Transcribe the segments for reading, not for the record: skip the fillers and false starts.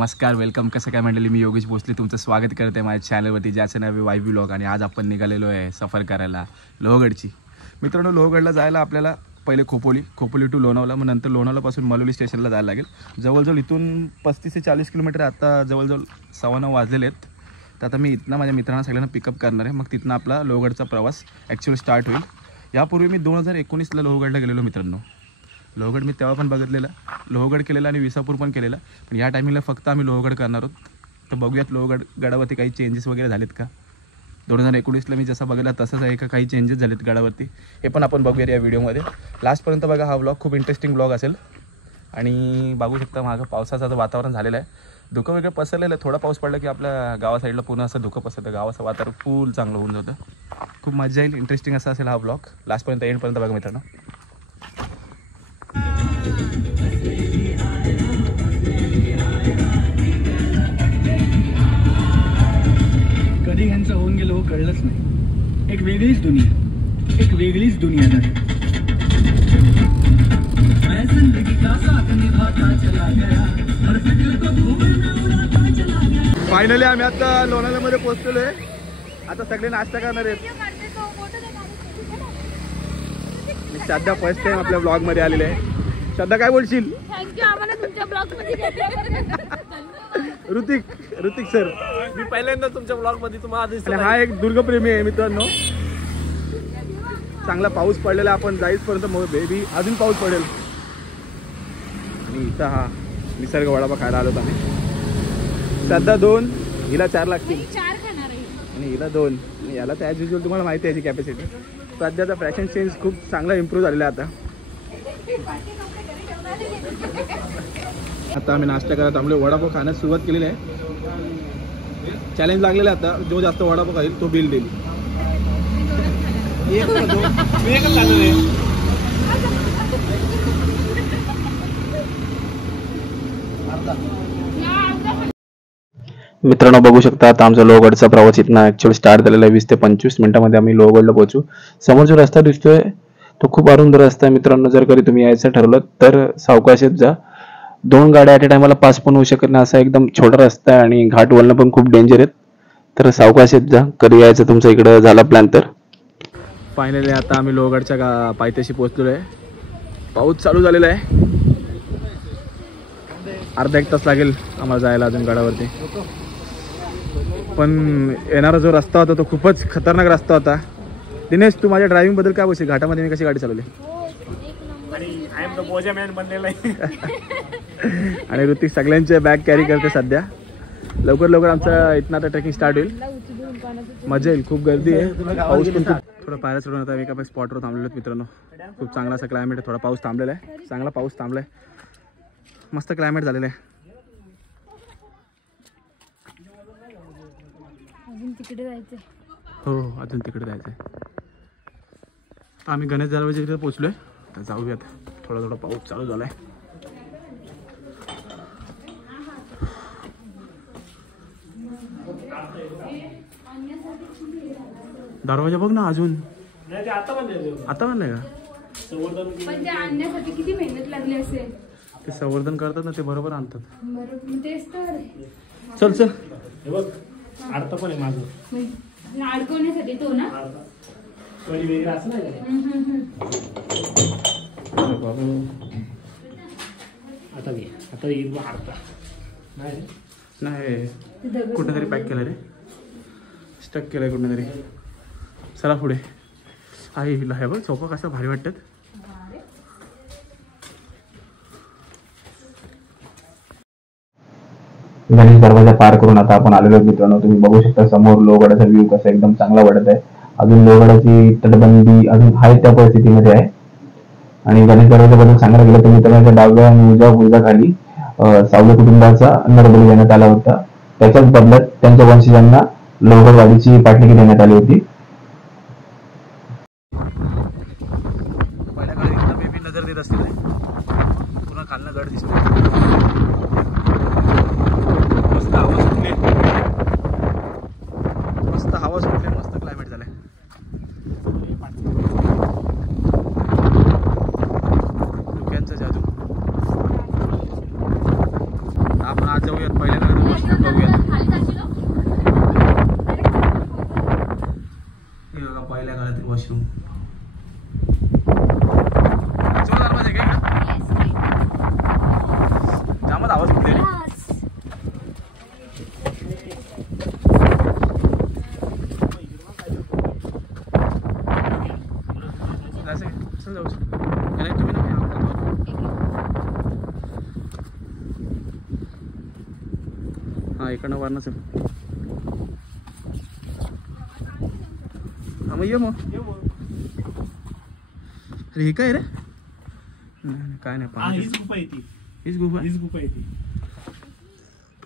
नमस्कार, वेलकम. कसं काय मंडळी, मी योगेश भोसले तुमचं स्वागत करते माझ्या चॅनलवरती, ज्याचं नाव आहे वाय व्लॉग. आणि आज आपण निघालेलो आहे सफर करायला लोहगडची. मित्रांनो, लोहगडला जायला आपल्याला पहिले खोपोली टू लोणावळा, मग नंतर लोणावळापासून मलोली स्टेशनला जायला लागेल. जवळजवळ इथून 35 ते 40 किलोमीटर. आता जवळजवळ 9:15 वाजलेले आहेत. तर आता मी इथनं माझ्या मित्रांना सगळ्यांना पिकअप करणार आहे. मग तिथनं आपला लोहगडचा प्रवास ॲक्च्युअली स्टार्ट होईल. यापूर्वी मी 2019ला लोहगडला गेलेलो मित्रांनो. लोहगड मी तेव्हा पण बघितलेलं, लोहगड केलेलं आणि विसापूर पण केलेलं. पण या टायमिंगला फक्त आम्ही लोहगड करणार आहोत. तर बघूयात लोहगड गडावरती काही चेंजेस वगैरे झालेत का. 2019ला मी जसं बघितलं तसंच आहे का, काही चेंजेस झालेत गडावरती, हे पण आपण बघूयात या व्हिडिओमध्ये. लास्टपर्यंत बघा, हा व्लॉग खूप इंटरेस्टिंग व्लॉग असेल. आणि बघू शकता मागं पावसाचं वातावरण झालेलं आहे. धुकं वगैरे पसरलेलं आहे. थोडा पाऊस पडला की आपल्या गावा साईडला पूर्ण असं धुकं पसरतं. गावाचं वातावरण फुल चांगलं होऊन जातं. खूप मजा येईल, इंटरेस्टिंग असा असेल हा व्लॉग. लास्टपर्यंत एंडपर्यंत बघा मित्रांनो. कधी ह्यांचं होऊन गेलो हो कळलंच नाही. एक वेगळीच दुनियादारी. फायनली आम्ही आता लोणावळ्यामध्ये पोहोचलेलो आहे. आता सगळे नाश्ता करणार आहेत. मी श्रद्धा फर्स्ट टाइम आपल्या ब्लॉग मध्ये आलेले आहे. श्रद्धा, काय बोलशील? थँक्यू आम्हाला तुमच्या ब्लॉग मध्ये ऋतिक सर, मी पहिल्यांदा तुमच्या ब्लॉग मध्ये तुम्हाला दिसला. हा एक दुर्गप्रेमी आहे मित्रांनो. चांगला पाऊस पडलेला, आपण जाईपर्यंत बेबी अजून पाऊस पडेल. आणि इथं हा निसर्ग वडापाव खायला आलो आम्ही. सध्या 2, हिला 4 लागतील. 4 खाणार आहे आणि हिला 2. आणि याला तर ॲज युजल तुम्हाला माहिती आहे याची कॅपॅसिटी. सध्याचा फॅशन चेंज खूप चांगला इम्प्रूव्ह झालेला आहे आता आम्ही नाश्ता करत आम्ही वडापाव खाण्यास सुरुवात केलेली आहे. चॅलेंज लागलेलं आहे आता, जो जास्त वडापाव खाईल तो बिल देईल. मित्रांनो, बघू शकता आता आमचा लोहगडचा प्रवास इथनं ॲक्च्युअली स्टार्ट झालेला आहे. 20 ते 25 मिनिटांमध्ये आम्ही लोहगडला पोहोचू. समोर जो रस्ता दिसतोय तो खूप अरुंद रस्ता आहे मित्रांनो. जर कधी तुम्ही यायचं ठरवलं तर सावकाशच जा. 2 गाड्या ॲट अ टायमाला पास पण होऊ शकत नाही, असा एकदम छोटा रस्ता आहे. आणि घाट वळणं पण खूप डेंजर आहेत. तर सावकाशच जा कधी यायचं तुमचा इकडं झाला प्लॅन तर. फायनली आता आम्ही लोहगडच्या पायथ्याशी पोहोचलेलो आहे. पाऊस चालू झालेला आहे. अर्धा 1 तास लागेल आम्हाला जायला अजून गडावरती. पण येणारा जो रस्ता होता तो खूपच खतरनाक रस्ता होता. दिनेश, तू माझ्या ड्रायव्हिंग बद्दल काय बोलशील? घाटामध्ये मी कशी गाडी चालवली? आणि ऋतिक सगळ्यांचे बॅग कॅरी करते सध्या. लवकर आमचा इथनं आता ट्रेकिंग स्टार्ट होईल. मजा येईल. खूप गर्दी आहे. पाऊस पण खूप. थोडं पायऱ्या चढून आता एका स्पॉटवर थांबलेलो आहेत मित्रांनो. खूप चांगला असा क्लायमेट आहे. थोडा पाऊस थांबलेला आहे. चांगला पाऊस थांबलाय. मस्त क्लायमेट झालेलं आहे. अजून तिकडे जायचंय. हो, अजून तिकडे जायचंय. आम्ही गणेश दरवाजा इकडे पोहोचलोय. आता जाऊयात. थोडा पाऊस चालू झालाय. दरवाजा बघ ना, अजून आता बनलाय का? पण ते आणण्यासाठी किती मेहनत लागली असेल. ते संवर्धन करतात ना, ते बरोबर आणतात. बरोबर, तेच तर. चल हे बघ, आडता पण आहे माझं अडकवण्यासाठी तो ना. असं नाही आता घे. आता येईल आडता नाही, कुठं तरी पॅक केलं रे. स्टक केलंय कुठं तरी. चला पुढे. आहे हिला हे बघ, सोपा कसा भारी वाटतात. गणेश दरवाजा पार करून आता आपण आलेलो मित्रांनो. तुम्ही बघू शकता समोर लोहगडाचा व्ह्यू कसा एकदम चांगला वाटत आहे. अजून लोहगडाची तटबंदी अजून आहे त्या परिस्थितीमध्ये आहे. आणि गणेश दरवाजाबद्दल सांगायला गेलं तर मित्रांच्या डाव्या आणि उजव्या खाली सावले कुटुंबाचा नरबली देण्यात आला होता. त्याच्याच बदल्यात त्यांच्या वंशजांना लोहगडवाडीची पाठणी देण्यात आली होती. नजर देत असतील पुन्हा खालनं गड दिसतो. मस्त हवा सुटली. मस्त क्लायमेट झालंय. धुक्यांचं जादू. आपण आज जाऊयात पहिल्या बघूया. हे बघा पहिल्या काळातील वॉशरूम. दरवाजा काय जामच आवाज होते रे. जाऊ तुम्ही ना हा इकडनं वारणं सर. हा मग ये मग. अरे हे काय रे? नाही काय नाही पाणी. हीच गुफा आहे ती. हीच गुफा. हीच गुफा आहे ती.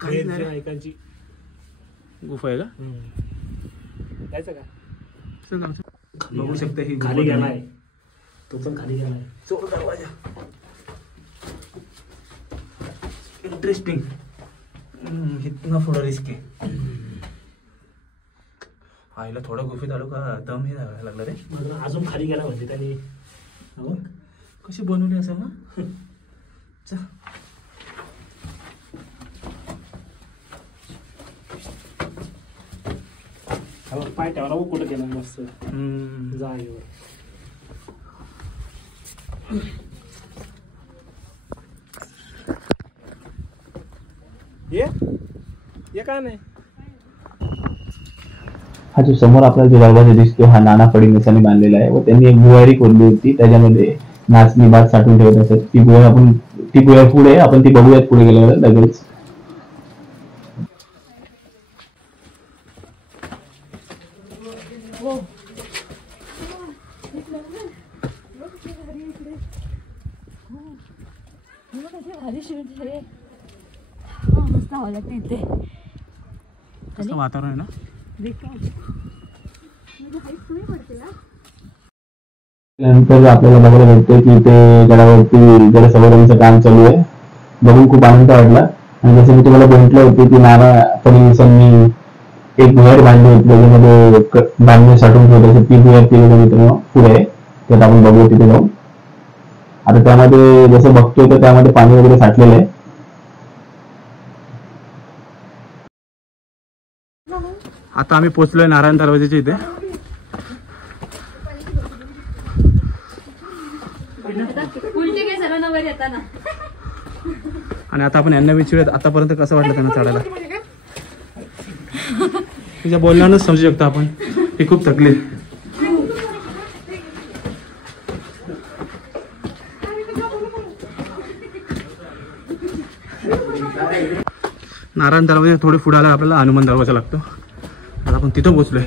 काहीच नाही रे. ऐकांची गुफा आहे का? जायचं का? चल जाऊ. बघू शकता ही खाली गेलाय. तो पण खाली गेलाय. चोर दरवाजा. इंटरेस्टिंग. इतना थोडा रिस्क आहे. आईला थोडा गुफीत आलो का दम हे जायला लागला रे. अजून खाली गेला म्हणजे त्याने कशी बनवली असं ना. चा पाय ठेवला कुठं गेला मस्त जागेवर. ये काय नाही. हा जो समोर आपल्याला जो दरवाजा दिसतो हा नाना फडणवीसांनी बांधलेला आहे व त्यांनी एक गुहारी खोदली होती. त्याच्यामध्ये नाचणी भात साठवून ठेवत असत. ती गुहा पुढे आपण ती बघूयात पुढे गेल्यावर लगेच. कसं वातावरण आहे ना. त्यानंतर आपल्याला बघायला भेटते की ते गडावरती जलसंवर्धनाचं काम चालू आहे. बघून खूप आनंद वाटला. आणि जसं मी तुम्हाला म्हटलं होतं की नाना फडणवीसांनी एक गुहार बांधली होती त्याच्यामध्ये धान्य साठवून ठेवत असत. ती गुहार ती मित्रांनो पुढे आहे. त्यात आपण बघू तिथे जाऊन. आता त्यामध्ये जसं बघतोय तर त्यामध्ये पाणी वगैरे साठलेलं आहे. आता आम्ही पोहोचलोय नारायण दरवाजाच्या इथे. आणि आता आपण यांना विचारूयात आतापर्यंत कसं वाटलं त्यांना चढायला. तिच्या बोलण्यावरच समजू शकतो आपण ही खूप थकली. नारायण दरवाजा थोडे पुढाला आपल्याला हनुमान दरवाजा लागतो. आता आपण तिथं पोहोचलोय.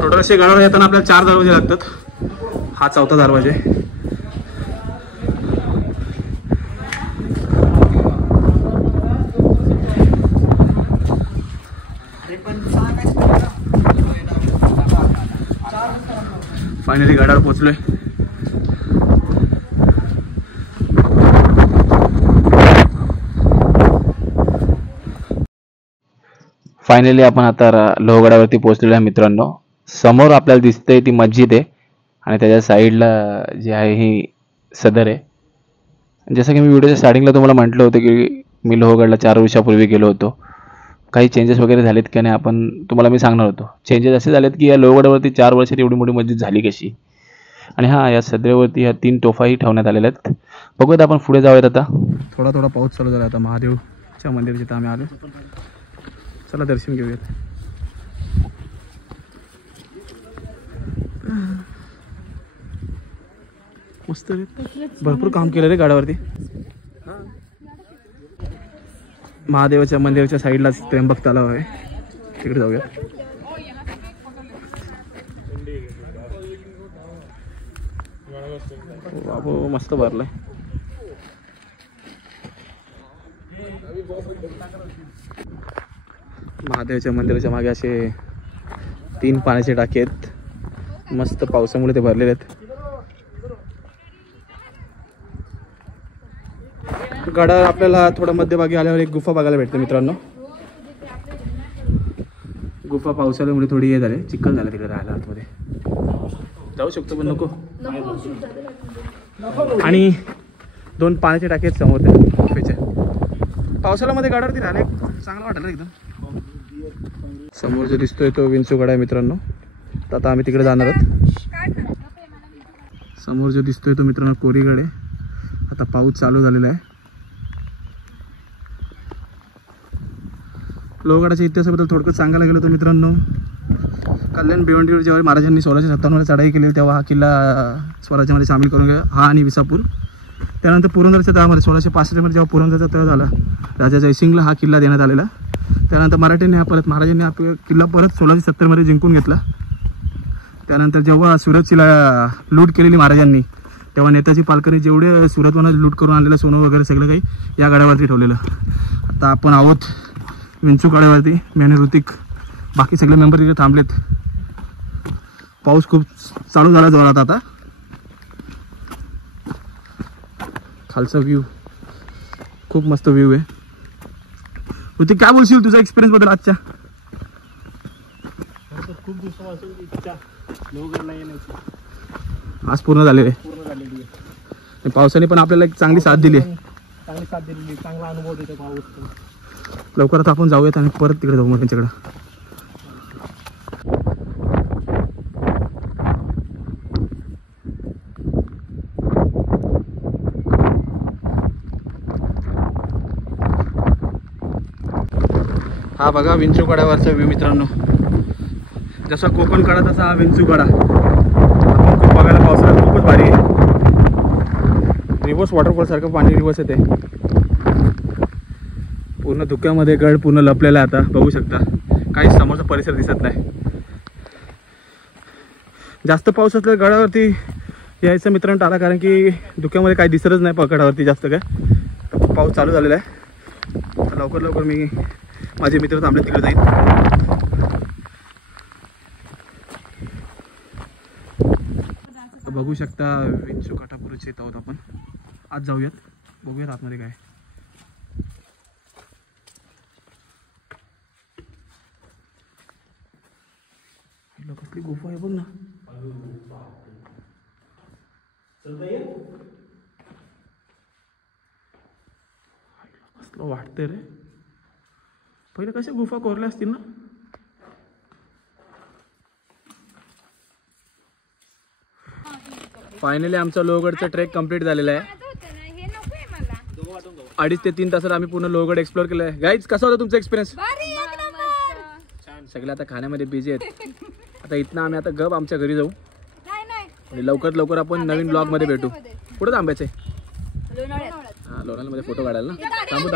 टोटल असे गडावर येताना आपल्याला 4 दरवाजे लागतात. हा 4था दरवाजा आहे. फायनली गडावर पोहोचलोय. फायनली आपण आता लोहगडावरती पोहोचलेलो आहे मित्रांनो. समोर आपल्याला दिसतंय ती मस्जिद आहे आणि त्याच्या साईडला जी आहे ही सदर आहे. जसं की मी व्हिडिओच्या स्टार्टिंगला तुम्हाला म्हटलं होतं की मी लोहगडला 4 वर्षापूर्वी गेलो होतो. काही चेंजेस वगैरे झालेत की नाही आपण तुम्हाला मी सांगणार होतो. चेंजेस असे झालेत की या लोहगडावरती 4 वर्षात एवढी मोठी मस्जिद झाली कशी. आणि हां या सदरेवरती ह्या 3 तोफाही ठेवण्यात आलेल्या आहेत. बघूयात आपण पुढे जाऊयात. आता थोडा थोडा पाऊस चालू झाला. आता महादेवच्या मंदिराच्या आम्ही आलो. चला दर्शन घेऊयात. मस्त भरपूर काम केलं रे गाडावरती. महादेवाच्या मंदिराच्या साईडलाच त्र्यंबक तलाव आहे. तिकडे जाऊया. बाबू मस्त भरलाय. महादेवाच्या मंदिराच्या मागे असे 3 पाण्याचे टाके आहेत. मस्त पावसामुळे ते भरलेले आहेत. गडावर आपल्याला थोडं मध्यभागी आल्यावर एक गुफा बघायला भेटते मित्रांनो. गुफा पावसाळ्यामुळे थोडी हे झाले चिखल झालं तिकडे राहायला आतमध्ये. जाऊ शकतो पण नको. नको शुद्ध आणि 2 पाण्याचे टाके आहेत समोर त्या गुफेच्या. पावसाळ्यामध्ये गडावरती राहिले चांगलं वाटलं एकदम. समोर जो दिसतोय तो विंचू गडा आहे मित्रांनो. तर आता आम्ही तिकडे जाणार आहोत. समोर जो दिसतोय तो मित्रांनो कोरीगड आहे. आता पाऊस चालू झालेला आहे. लोहगडाच्या इतिहासाबद्दल थोडक्यात सांगायला गेलो तर मित्रांनो, कल्याण भिवंडीवर जेव्हा महाराजांनी 1657 चढाई केली तेव्हा हा किल्ला स्वराज्यामध्ये सामील करून घ्या, हा आणि विसापूर. त्यानंतर पुरंदरच्या तळामध्ये 1665 मध्ये जेव्हा पुरंदरचा तळ झाला, राजा जयसिंगला हा किल्ला देण्यात आलेला. त्यानंतर महाराजांनी हा किल्ला परत 1670 मध्ये जिंकून घेतला. त्यानंतर जेव्हा सुरतचीला लूट केलेली महाराजांनी, तेव्हा नेताजी पालकरने जेवढे सुरतवरून लूट करून आणलेलं सोनं वगैरे सगळं काही या गडावरती ठेवलेलं. आता आपण आहोत विंचू गडावरती. मी आणि ऋतिक, बाकी सगळे मेंबर तिथे थांबलेत. पाऊस खूप चालू झाला जोरात. आता खालचा व्ह्यू खूप मस्त व्ह्यू आहे. ऋतिक काय बोलशील तुझा एक्सपिरियन्स बद्दल आजच्या? खूप दिवसापासून इच्छा लोहगडला येण्याची आज पूर्ण झालेले. पूर्ण झालेली आहे. पावसाने पण आपल्याला एक चांगली साथ दिली. चांगली साथ दिलेली, चांगला अनुभव देतो पाऊस. लवकरात आपण जाऊयात आणि परत तिकडे जाऊ मग त्यांच्याकडे. हा बघा विंचू गडावरचा व्ह्यू मित्रांनो. जसा कोकण कडा तसा हा विंचू कडा. आपण खूप बघायला पावसाळ्यात खूपच भारी आहे. रिव्हर्स वॉटरफॉल सारखं पाणी रिव्हर्स येते. पूर्ण धुक्यामध्ये गड पूर्ण लपलेला आहे. आता बघू शकता काही समोरचा परिसर दिसत नाही. जास्त पाऊस असल्या गडावरती यायचं मित्रांनो टाळा, कारण की धुक्यामध्ये काही दिसतच नाही गडावरती जास्त काय. पाऊस चालू झालेला आहे. लवकर लवकर मी माझे मित्र थांबले तिकडे जाईल. बघू शकता विंचू काठापूरच येत आहोत आपण. आज जाऊयात, बघूयात आतमध्ये काय. कसली गुफा आहे बघ ना. कसलं वाटतंय रे. पहिले कशा गुफा कोरल्या असतील ना. फायनली आमचा लोहगडचा ट्रेक कंप्लीट झालेला आहे. 2.5 ते 3 तासात आम्ही पूर्ण लोहगड एक्सप्लोर केलं आहे. गाईज कसा होता तुमचा एक्सपिरियन्स? सगळे आता खाण्यामध्ये बिझी आहेत. आता इथनं आम्ही आता गप आमच्या घरी जाऊ आणि लवकरात लवकर आपण नवीन ब्लॉग मध्ये भेटू. कुठं थांबायचंय? लोणावळ्यामध्ये फोटो काढायला ना. थांबू